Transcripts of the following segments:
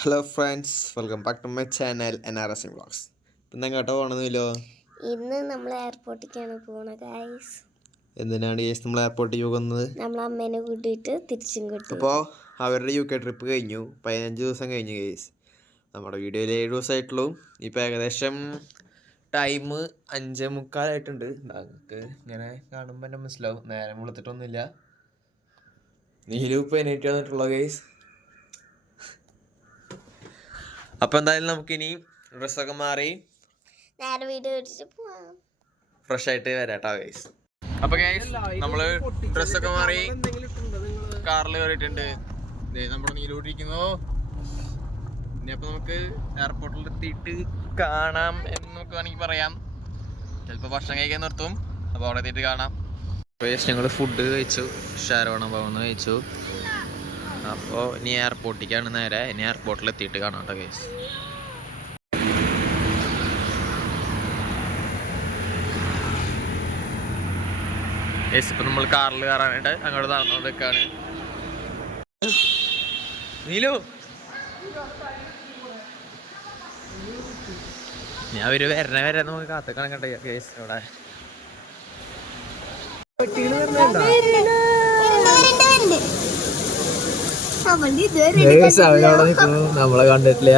Hello friends, welcome back to my channel NRS vlogs. ഇന്ന് എങ്ങോട്ടോ പോകണമെന്നില്ലോ? ഇന്ന് നമ്മൾ എയർപോർട്ടിലേക്കാണ് പോകുന്നത് ഗൈസ്. എന്തിനാണ് ഗൈസ് നമ്മൾ എയർപോർട്ടിൽ പോകുന്നത്? നമ്മൾ അമ്മേനെ കൂട്ടിയിട്ട് തിരിച്ചും കിട്ടും. അപ്പോൾ അവരുടെ UK ട്രിപ്പ് കഴിഞ്ഞു, 15 ദിവസം കഴിഞ്ഞു ഗൈസ്. നമ്മുടെ വീഡിയോയിൽ 7 ദിവസമായിട്ടുള്ളൂ. ഇപ്പോൾ ഏകദേശം ടൈം 5:45 നമുക്ക് ഇങ്ങനെ കാണുമ്പോൾ തന്നെ മനസ്സിലാവും, നേരം വിളിച്ചിട്ടൊന്നുമില്ല. നീലും ഇപ്പോൾ എനേറ്റ് വന്നിട്ടുള്ള ഗൈസ്. അപ്പോൾ എന്തായാലും നമുക്കിനി ഡ്രസ്സൊക്കെ മാറി നേരെ വീഡിയോ എടുത്തിട്ട് പോവാം. ഫ്രഷ് ആയിട്ട് വരാട്ടോ ഗൈസ്. അപ്പോൾ ഗൈസ് നമ്മള് ഡ്രസ്സൊക്കെ മാറി കാറിൽ കയറിയിട്ടുണ്ട്. നമ്മുടെ നീലോട്ടിരിക്കുന്നു. ഇനി അപ്പോൾ നമുക്ക് എയർപോർട്ടിൽ എത്തിയിട്ട് കാണാം എന്നൊക്കെ വേണമെങ്കിൽ പറയാം. ചിലപ്പോൾ ഭക്ഷണം കഴിക്കാൻ നിർത്തും, അപ്പോൾ അവിടെ എത്തിയിട്ട് കാണാം. അപ്പോൾ ഗൈസ് ഞങ്ങൾ ഫുഡ് കഴിച്ചു, ഷാരോണ ഭവന്ന് കഴിച്ചു. അപ്പോൾ ഇനി എയർപോർട്ടിലേക്കാണ് നേരെ. ഇനി എയർപോർട്ടിൽ എത്തിയിട്ട് കാണാം കേട്ടോ ഗൈസ്. ഗൈസ് ഇപ്പം നമ്മൾ കാറിൽ കയറാനായിട്ട് അങ്ങോട്ട് നടന്നുകൊണ്ടിരിക്കുകയാണ്. നീലു, ഞാൻ ഒരു വരെ നമുക്ക് കാത്തിക്കണം കേട്ടോ ഗൈസ്. ഇവിടെ നമ്മളെ കണ്ടിട്ടില്ല.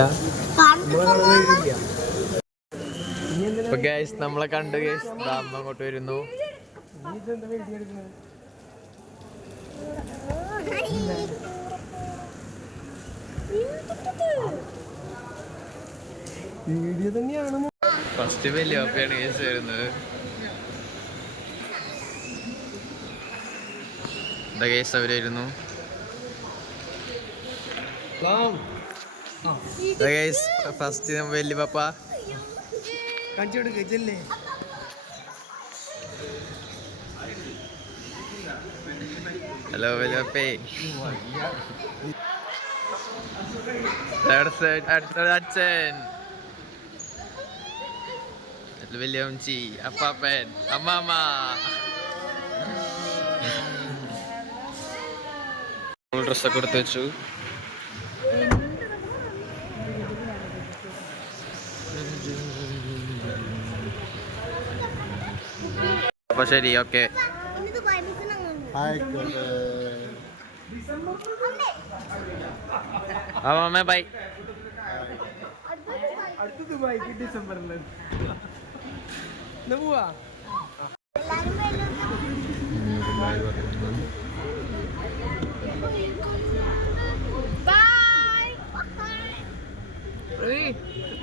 ഗൈസ് നമ്മളെ കണ്ട് ഗൈസ് അമ്മ അങ്ങോട്ട് വരുന്നു. ഫസ്റ്റ് വലിയ ഓപ്പയാണ് ഗൈസ് വരുന്നത്. എന്താ ഗൈസ് അവര് വരുന്നു. ഫസ്റ്റ് വലിയ പപ്പ ഹലോ വലിയ പപ്പേ. അടുത്തത് അച്ഛൻ, വലിയ അമ്മച്ചി, അപ്പാപ്പൻ, അമ്മാമ്മ. ഡ്രസ്സൊക്കെ എടുത്ത് വെച്ചു. അപ്പൊ ശരി, ഓക്കെ. അമ്മ ബൈ.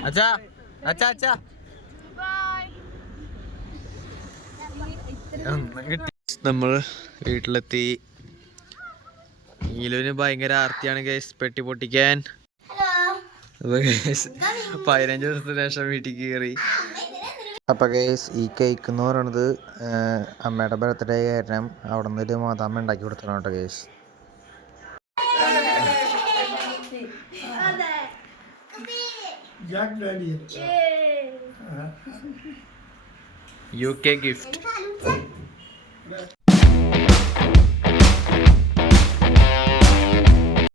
അച്ഛാ അച്ഛാ അച്ഛാ നമ്മൾ വീട്ടിലെത്തി. നീലുവിന് ഭയങ്കര ആർത്തിയാണ് ഗൈസ് പെട്ടി പൊട്ടിക്കാൻ. 15 ദിവസത്തിന് ശേഷം വീട്ടിൽ കയറി. അപ്പോൾ ഗൈസ് ഈ കേക്ക് എന്ന് പറയണത് അമ്മയുടെ ബർത്ത്ഡേ കാരണം അവിടെ നിന്ന് ഒരു മാതാമ്മ ഉണ്ടാക്കി കൊടുത്തതാണ് കേട്ടോ ഗൈസ്. UK gift.